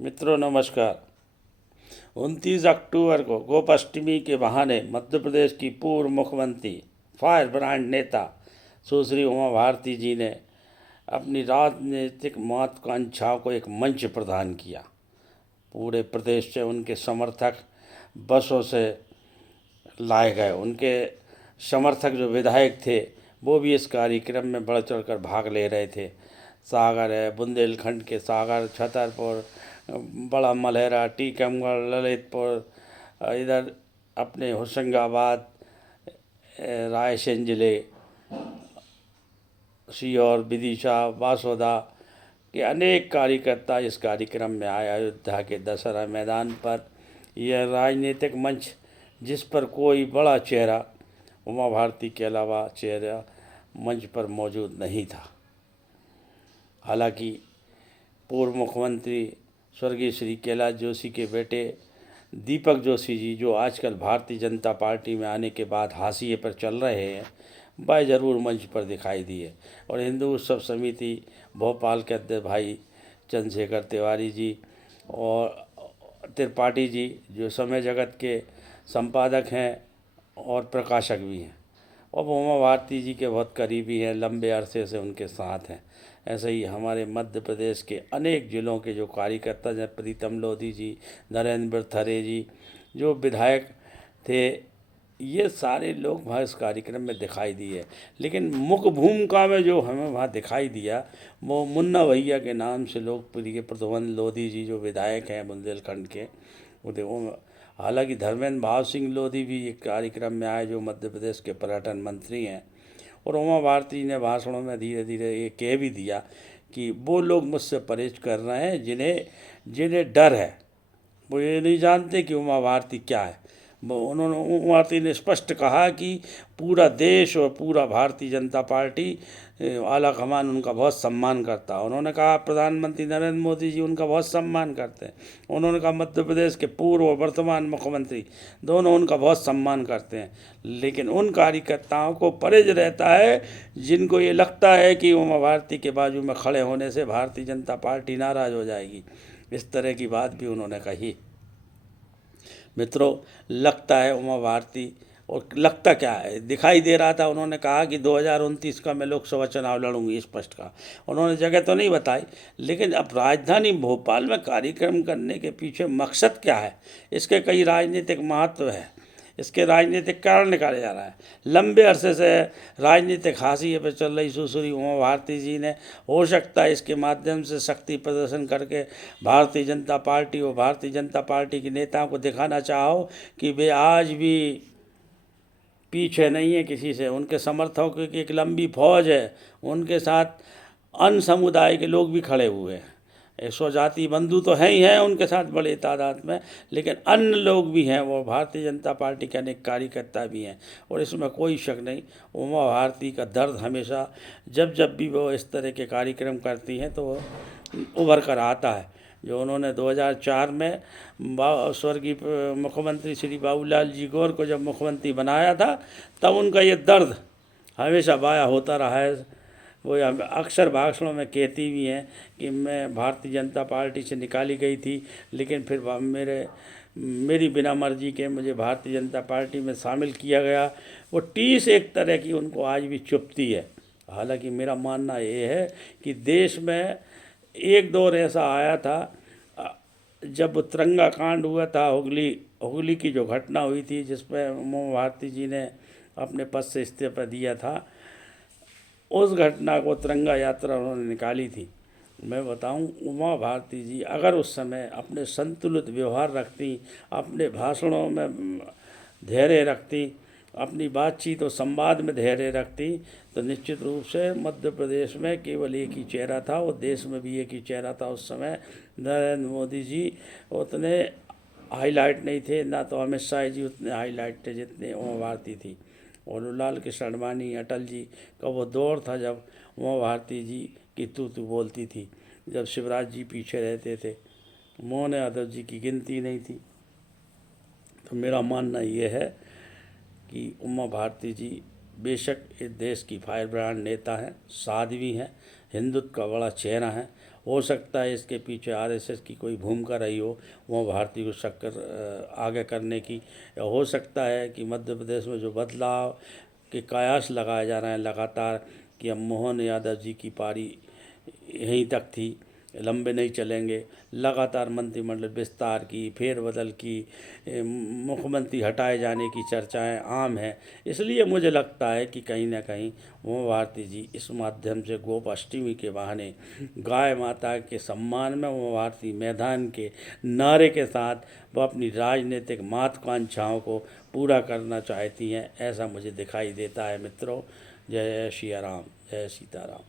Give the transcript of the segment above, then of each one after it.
मित्रों नमस्कार। 29 अक्टूबर को गोपाष्टमी के बहाने मध्य प्रदेश की पूर्व मुख्यमंत्री फायर ब्रांड नेता सुश्री उमा भारती जी ने अपनी राजनीतिक महत्वाकांक्षाओं को एक मंच प्रदान किया। पूरे प्रदेश से उनके समर्थक बसों से लाए गए। उनके समर्थक जो विधायक थे वो भी इस कार्यक्रम में बढ़ चढ़ कर भाग ले रहे थे। सागर है, बुंदेलखंड के सागर, छतरपुर, बड़ा मलहरा, टीकमगढ़, ललितपुर, इधर अपने होशंगाबाद, रायसेन जिले, सीहोर, विदिशा, बासोदा के अनेक कार्यकर्ता इस कार्यक्रम में आए। अयोध्या के दशहरा मैदान पर यह राजनीतिक मंच जिस पर कोई बड़ा चेहरा उमा भारती के अलावा चेहरा मंच पर मौजूद नहीं था। हालांकि पूर्व मुख्यमंत्री स्वर्गीय श्री कैलाश जोशी के बेटे दीपक जोशी जी, जो आजकल भारतीय जनता पार्टी में आने के बाद हाशिए पर चल रहे हैं, वह ज़रूर मंच पर दिखाई दिए। और हिंदू उत्सव समिति भोपाल के अध्यक्ष भाई चंद्रशेखर तिवारी जी और त्रिपाठी जी, जो समय जगत के संपादक हैं और प्रकाशक भी हैं, और उमा भारती जी के बहुत करीबी हैं, लंबे अरसे से उनके साथ हैं। ऐसे ही हमारे मध्य प्रदेश के अनेक ज़िलों के जो कार्यकर्ता हैं, प्रीतम लोधी जी, नरेंद्र थरे जी, जो विधायक थे, ये सारे लोग वहाँ इस कार्यक्रम में दिखाई दिए। लेकिन मुख्य भूमिका में जो हमें वहाँ दिखाई दिया वो मुन्ना भैया के नाम से लोकप्रिय प्रद्युम्न लोधी जी, जो विधायक हैं बुंदेलखंड के। हालांकि धर्मेंद्र भाव सिंह लोधी भी एक कार्यक्रम में आए, जो मध्य प्रदेश के पर्यटन मंत्री हैं। और उमा भारती ने भाषणों में धीरे धीरे ये कह भी दिया कि वो लोग मुझसे परहेज कर रहे हैं जिन्हें जिन्हें डर है, वो ये नहीं जानते कि उमा भारती क्या है। उमा भारती ने स्पष्ट कहा कि पूरा देश और पूरा भारतीय जनता पार्टी आला कमान उनका बहुत सम्मान करता है। उन्होंने कहा प्रधानमंत्री नरेंद्र मोदी जी उनका बहुत सम्मान करते हैं। उन्होंने कहा मध्य प्रदेश के पूर्व और वर्तमान मुख्यमंत्री दोनों उनका बहुत सम्मान करते हैं। लेकिन उन कार्यकर्ताओं को परहेज रहता है जिनको ये लगता है कि उमा भारती के बाजू में खड़े होने से भारतीय जनता पार्टी नाराज़ हो जाएगी। इस तरह की बात भी उन्होंने कही। मित्रों, लगता है उमा भारती, और लगता क्या है, दिखाई दे रहा था। उन्होंने कहा कि 2029 का मैं लोकसभा चुनाव लड़ूंगी, स्पष्ट कहा। उन्होंने जगह तो नहीं बताई, लेकिन अब राजधानी भोपाल में कार्यक्रम करने के पीछे मकसद क्या है, इसके कई राजनीतिक महत्व है, इसके राजनीतिक कारण निकाले जा रहा है। लंबे अरसे से राजनीतिक हाशिए पर चल रही सुश्री उमा भारती जी ने, हो सकता है इसके माध्यम से शक्ति प्रदर्शन करके भारतीय जनता पार्टी और भारतीय जनता पार्टी के नेताओं को दिखाना चाहो कि वे आज भी पीछे नहीं है किसी से। उनके समर्थकों की एक लंबी फौज है, उनके साथ अन्य समुदाय के लोग भी खड़े हुए हैं। स्वजाति बंधु तो हैं ही हैं उनके साथ बड़े तादाद में, लेकिन अन्य लोग भी हैं, वो भारतीय जनता पार्टी के अनेक कार्यकर्ता भी हैं। और इसमें कोई शक नहीं, उमा भारती का दर्द हमेशा जब जब भी वो इस तरह के कार्यक्रम करती हैं तो वो उभर कर आता है। जो उन्होंने 2004 में स्वर्गीय मुख्यमंत्री श्री बाबूलाल जी गौर को जब मुख्यमंत्री बनाया था, तब उनका ये दर्द हमेशा बाया होता रहा है। वो अक्सर भाषणों में कहती भी हैं कि मैं भारतीय जनता पार्टी से निकाली गई थी, लेकिन फिर मेरी बिना मर्जी के मुझे भारतीय जनता पार्टी में शामिल किया गया। वो टीस एक तरह की उनको आज भी चुभती है। हालांकि मेरा मानना ये है कि देश में एक दौर ऐसा आया था जब तिरंगा कांड हुआ था, हुगली की जो घटना हुई थी, जिसमें उमा भारती जी ने अपने पद से इस्तीफा दिया था। उस घटना को तिरंगा यात्रा उन्होंने निकाली थी। मैं बताऊं, उमा भारती जी अगर उस समय अपने संतुलित व्यवहार रखती, अपने भाषणों में धैर्य रखती, अपनी बातचीत और संवाद में धैर्य रखती, तो निश्चित रूप से मध्य प्रदेश में केवल एक ही चेहरा था, और देश में भी एक ही चेहरा था उस समय। नरेंद्र मोदी जी उतने हाईलाइट नहीं थे, ना तो अमित शाह जी उतने हाईलाइट थे जितने उमा भारती थी। और लाल कृष्ण आडवाणी, अटल जी का वो दौर था जब उमा भारती जी की तू बोलती थी, जब शिवराज जी पीछे रहते थे, मोहन यादव जी की गिनती नहीं थी। तो मेरा मानना ये है कि उमा भारती जी बेशक इस देश की फायर ब्रांड नेता हैं, साध्वी हैं, हिंदुत्व का बड़ा चेहरा है, हो सकता है इसके पीछे आरएसएस की कोई भूमिका रही हो, वो भारती को शक्कर आगे करने की। हो सकता है कि मध्य प्रदेश में जो बदलाव के कयास लगाए जा रहे हैं लगातार, कि अब मोहन यादव जी की पारी यहीं तक थी, लंबे नहीं चलेंगे, लगातार मंत्रिमंडल विस्तार की, फेरबदल की, मुख्यमंत्री हटाए जाने की चर्चाएं आम हैं। इसलिए मुझे लगता है कि कहीं ना कहीं उमा भारती जी इस माध्यम से गोपाष्टमी के बहाने गाय माता के सम्मान में उमा भारती मैदान के नारे के साथ वह अपनी राजनीतिक महत्वाकांक्षाओं को पूरा करना चाहती हैं, ऐसा मुझे दिखाई देता है मित्रों। जय श्री राम, जय सीताराम।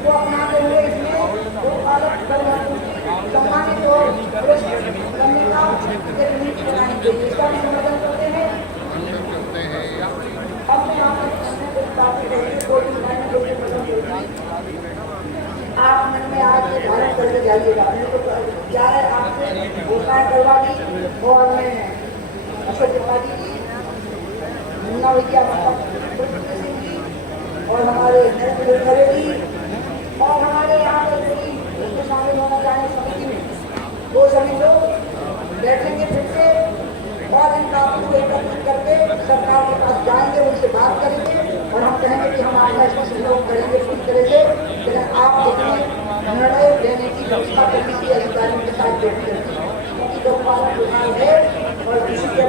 वो अपनाते हुए इसमें दो अलग सम्मानित और करने का नीति बनानी चाहिए। इसका भी समर्थन करते हैं। अपने आप आप मन में आज ये धारण करके जाइएगा। तो क्या है, आपसे घोषणाएं करवा दी और मैं अशोक त्रिपाठी जी, मुन्ना भैया सिंह जी और हमारे नरेंद्र खरे जी और हमारे यहाँ पर जो शामिल होना चाहे समिति में, वो सभी लोग बैठेंगे फिर से और इन कामों को एकत्रित करके सरकार के पास जाएंगे, उनसे बात करेंगे और हम कहेंगे कि हम आपका इसमें सहयोग करेंगे पूरी तरह से। लेकिन आप इसमें निर्णय लेने की व्यवस्था करने की अधिकारियों के साथ बैठ करके, क्योंकि गौपालन विभाग है और किसी के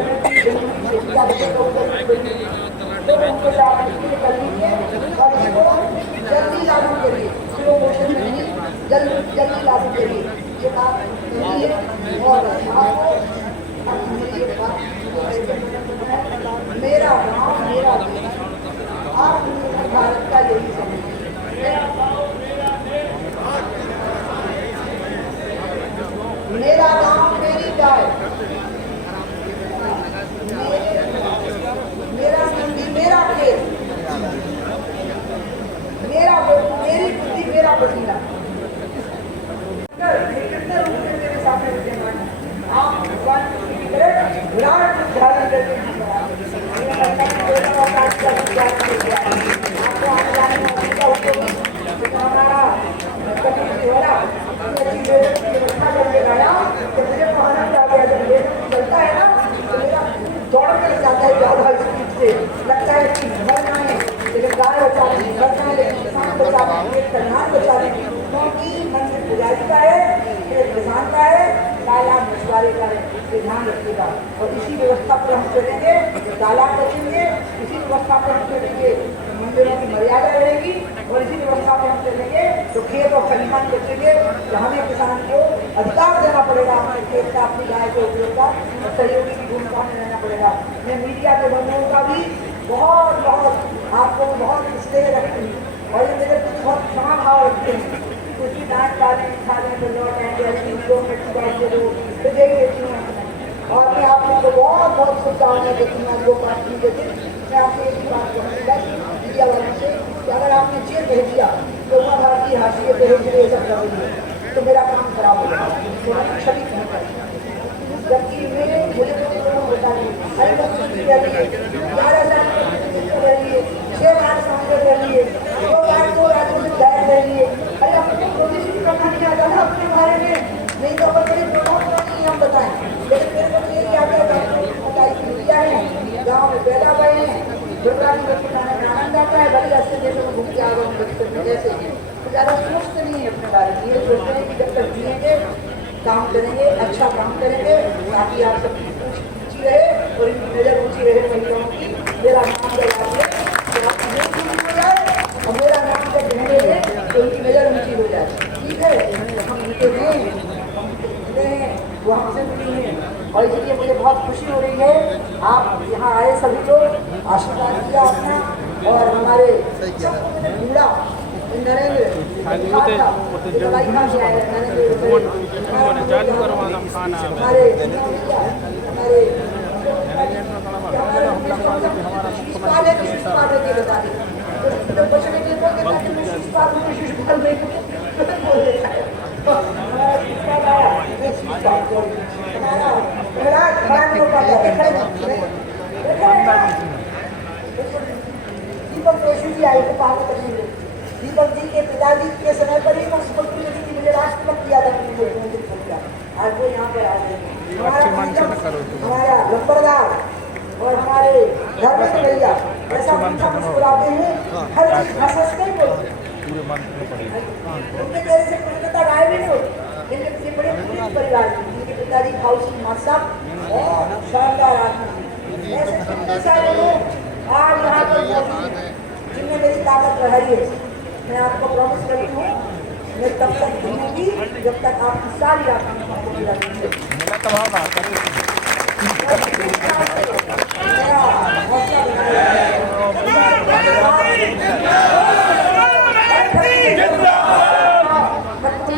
तो उनके साथ कर लीजिए और इसको जल्दी लागू करिए, स्लो मोशन में नहीं, जल्दी लागू करिए। ये बात नहीं है। और आपको मेरा गाँव मेरा देश, आप भारत का यही समझिए। मेरा गाँव मेरी गाय, मेरा मंडी मेरा खेत, मेरा मेरी बुद्धि मेरा पसीना। कितने रूप में मेरे सामने विद्यमान है। आप विराट धारण करके हमारा व्यवस्था करके लाया तो मुझे कहना चाहिए, जब ये चलता है ना तो मेरा दौड़ कर जाता है ज़्यादा स्पीड से, लगता है कि मरना है लेकिन गाय बचा लेंगे, मरना है लेकिन किसान बचा लेंगे, कल्याण बचा लेंगे, क्योंकि मंदिर पुजारी का है, किसान का है, तालाब मछुआरे का है, ये ध्यान रखिएगा। और इसी व्यवस्था पर हम चलेंगे, तालाब बचेंगे, इसी व्यवस्था पर हम चलेंगे, मंदिरों की मर्यादा रहेगी और इसी व्यवस्था पर हम चलेंगे तो खेत और खलिहान बचेंगे। तो हमें किसान को अधिकार देना पड़ेगा अपने खेत का, अपनी गाय के उपयोग का, और सहयोगी की भूमिका में रहना पड़ेगा। मैं मीडिया के बंधुओं का भी बहुत बहुत आपको बहुत स्नेह रखती हूँ और ये मेरे कुछ बहुत क्षमा भाव रखते हैं। कुछ भी डांट डालें खा लें तो लौट आएंगे 2 मिनट की बात करो तो देख देती हूँ। और मैं आप लोगों को बहुत बहुत शुभकामनाएं देती हूँ। गोपाष्टमी के दिन मैं आपसे एक ही बात कहूँगा मीडिया वालों से कि अगर आपने जेल भेज दिया तो उमा भारती हाशिए पे ये सब कर रही है तो मेरा काम खराब हो जाएगा, तो मैं छवि नहीं करती। जबकि मुझे तो होता नहीं, अरे बस रह रही है 11,000 रही है, 6 लाख समझ रही है, 2 लाख 2 राज्यों में बैठ रही है। अरे अपने कोई भी करना नहीं आता ना अपने बारे में, नहीं तो और बड़ी प्रभाव नहीं हम बताएं। लेकिन मेरे को यही आता है बताई मीडिया है, गाँव में पैदा हुए हैं, दुर्गा जी को खाने में आनंद आता है, बड़ी ऐसे देशों में घूम के आ रहे हैं बचपन में जैसे तो ज़्यादा सोचते नहीं है अपने बारे में। ये सोचते हैं कि जब तक जिएंगे काम करेंगे, अच्छा काम करेंगे ताकि आप सबकी ऊँची रहे और इनकी नज़र ऊँची रहे महिलाओं की। मेरा नाम जब आइए तो आपकी नज़र ऊँची हो जाए और मेरा नाम जब कहने दें तो उनकी नज़र ऊँची हो जाए। ठीक है, हम उनके हैं वो हमसे मिली हैं और इसलिए मुझे बहुत खुशी हो रही है। आप यहाँ आए सभी लोग, आशीर्वाद दिया अपना, और हमारे बूढ़ा नरेंद्र हमारे दीपक जोशी जी आए थे बात करने में। दीपक जी के पिताजी के समय पर ही मुख्यमंत्री नदी की मुझे राष्ट्रपति किया था। आज वो यहाँ पर आ गए। हमारा लंबरदार और हमारे धर्मेंद्र भैया ऐसा मुस्कुराते हैं, हर चीज हंसते ही बोलते हैं। उनके जैसे से कोलकाता गाय भी नहीं होती। इनके बड़े परिवार के इनके पिताजी हाउसिंग मास्टर और शानदार आदमी। ऐसे कितने सारे लोग आज यहाँ पर जिनमें मेरी ताकत रह रही है। मैं आपको प्रॉमिस करती हूँ, मैं तब तक जीऊंगी जब तक आपकी सारी आत्मा आपको पूरा नहीं है।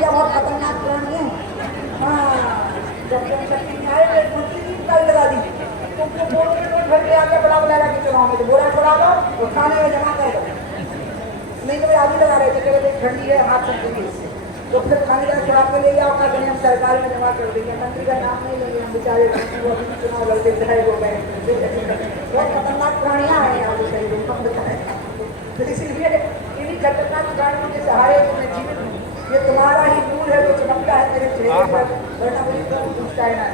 बहुत खतरनाक प्राणी है। हाँ, जब आए मंत्री की निकाल लगा दी तुमको बोल घर पे आकर बड़ा बुलाया कि चुनाव में तो बोरा छोड़ा दो और खाने में जमा कर दो। नहीं तो आदमी लगा रहे थे केवल एक ठंडी है हाथ चलते इससे तो फिर खाने का छुड़ा के ले जाओ क्या करें हम सरकार में जमा कर देंगे। मंत्री का नाम नहीं लेंगे हम बेचारे वो अभी चुनाव लड़ते चाहे वो गए। बहुत खतरनाक प्राणियाँ हैं यहाँ पे सही हम बताएं। तो इसलिए इन्हीं खतरनाक प्राणियों के सहारे तो मैं जीवित हूँ। ये तुम्हारा ही मूल है जो चमकता है मेरे चेहरे पर, वरना मुझे तो पूछता है ना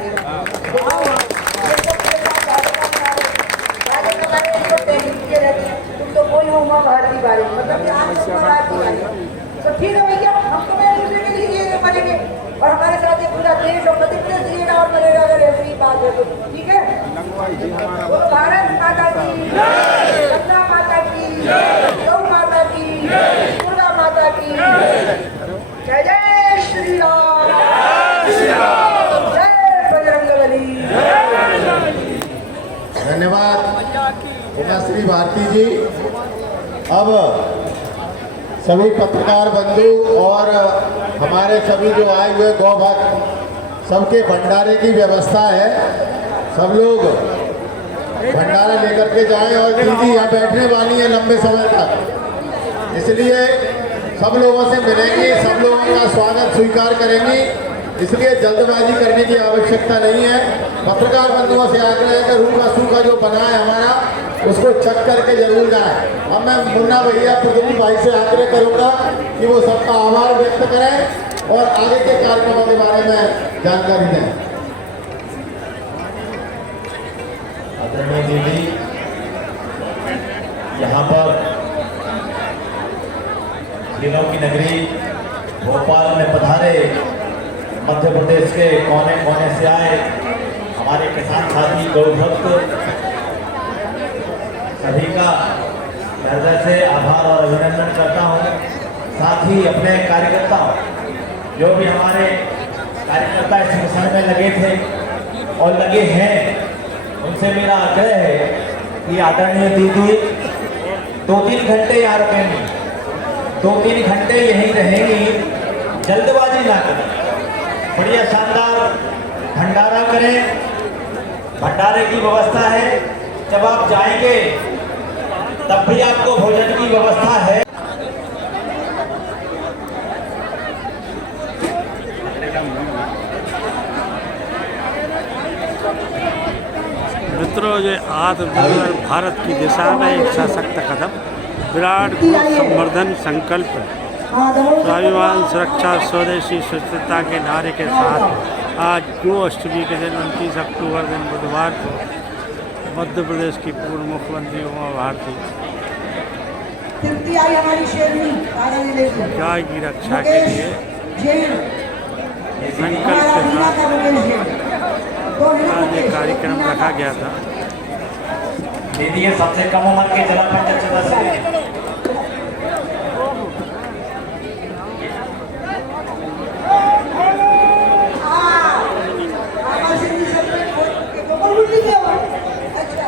तुम तो कोई हो माँ भारती बारी मतलब तो ठीक है भैया, हम तो एक दूसरे के लिए मरेंगे और हमारे साथ ये पूरा देश और मध्य प्रदेश जिएगा और मरेगा अगर ऐसी बात है तो ठीक है। तो भारत माता की, गंगा माता की, गौ माता की, दुर्गा माता की जय जय श्री राम, जय बजरंगबली। धन्यवाद उमाश्री भारती जी। अब सभी पत्रकार बंधु और हमारे सभी जो आए हुए गौ भक्त सबके भंडारे की व्यवस्था है। सब लोग भंडारा लेकर के जाएं और दीदी यहाँ बैठने वाली है लंबे समय तक, इसलिए सब लोगों से मिलेंगे, सब लोगों का स्वागत स्वीकार करेंगी, इसलिए जल्दबाजी करने की आवश्यकता नहीं है। पत्रकार बंधुओं से आग्रह है कि रूखा सूखा जो बना है हमारा उसको चेक करके जरूर जाए। अब मैं मुन्ना भैया प्रदीप भाई से आग्रह करूंगा कि वो सबका आभार व्यक्त करें और आगे के कार्यक्रमों के बारे में जानकारी दें। आदरणीय दीदी यहाँ पर जिलों की नगरी भोपाल में पधारे, मध्य प्रदेश के कोने कोने से आए हमारे किसान साथी गौ भक्त सभी का हृदय से आभार और अभिनंदन करता हूँ। साथ ही अपने कार्यकर्ता जो भी हमारे कार्यकर्ता इस मिशन में लगे थे और लगे हैं, उनसे मेरा आग्रह है कि आदरणीय दीदी 2-3 घंटे यहाँ रुकेंगी, 2-3 घंटे यहीं रहेंगी, जल्दबाजी ना करें, बढ़िया शानदार भंडारा करें। भंडारे की व्यवस्था है, जब आप जाएंगे तब भी आपको भोजन की व्यवस्था है। मित्रों, जो आत्मनिर्भर भारत की दिशा में एक सशक्त कदम, विराट ग्रोथ संवर्धन संकल्प, स्वाभिमान सुरक्षा स्वदेशी सुस्थिरता के नारे के साथ आज गो अष्टमी के दिन 29 अक्टूबर दिन बुधवार को मध्य प्रदेश की पूर्व मुख्यमंत्री उमा भारती गाय की रक्षा के लिए संकल्प के साथ आज ये कार्यक्रम रखा गया था। दीदी ये सबसे कम उम्र के जिला पंचायत सदस्य अच्छा,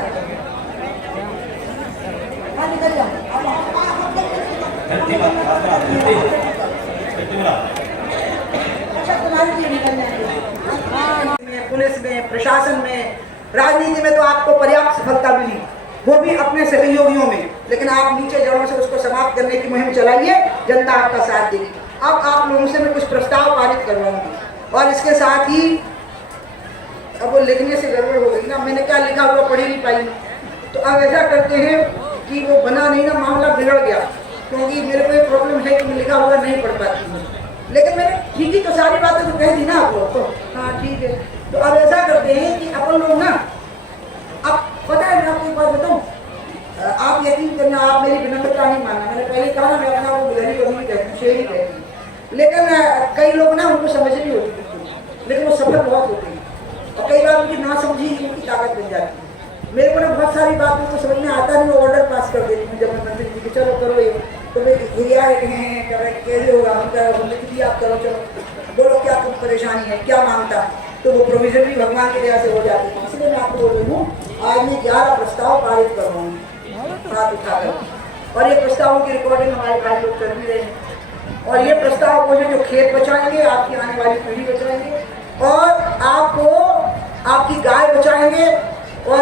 हाँ निकल जाओ। अच्छा तुम्हारे लिए निकल जाएंगे। पुलिस में, प्रशासन में, राजनीति में तो आपको पर्याप्त सफलता मिली, वो भी अपने सहयोगियों में, लेकिन आप नीचे जड़ों से उसको समाप्त करने की मुहिम चलाइए, जनता आपका साथ देगी। अब आप लोगों से मैं कुछ प्रस्ताव पारित करवाऊंगी और इसके साथ ही अब वो लिखने से गड़बड़ हो गई ना, मैंने क्या लिखा हुआ पढ़ ही नहीं पाई, तो अब ऐसा करते हैं कि वो बना नहीं ना, मामला बिगड़ गया, क्योंकि मेरे को ये प्रॉब्लम है कि मैं लिखा हुआ नहीं पढ़ पाती हूँ, लेकिन मैंने ठीक ही तो सारी बातें तो कह दी ना आप लोग को। हाँ ठीक है, तो अब ऐसा करते हैं कि अपन लोग ना, अब पता है मैं आपको एक बात बताऊँ, आप यकीन करना, आप मेरी विनम्रता नहीं मानना, मैंने पहले कहा ना मैं अपना वो बिलहरी कभी कहती हूँ, शेर ही कहती हूँ, लेकिन कई लोग ना उनको समझ नहीं होती बिल्कुल, लेकिन वो सफल बहुत होते हैं और कई बार उनकी ना समझी उनकी ताकत बन जाती है। मेरे को ना बहुत सारी बातों को समझ में आता नहीं, ऑर्डर पास कर देती हूँ जब मैं मंत्री जी की चलो करो ये, तो वे हिरिया हैं कैसे होगा, हम करो, हमने किया आप करो, चलो बोलो क्या परेशानी है, क्या मांगता है, तो वो प्रोविजन भी भगवान की दया से हो जाती है। इसलिए मैं आपको बोल रही हूँ आज मैं 11 प्रस्ताव पारित करवाऊंगी हाथ उठाकर, और ये प्रस्तावों की रिकॉर्डिंग हमारे भाई लोग कर भी रहे हैं, और ये प्रस्ताव वो है जो खेत बचाएंगे, आपकी आने वाली पीढ़ी बचाएंगे और आपको आपकी गाय बचाएंगे और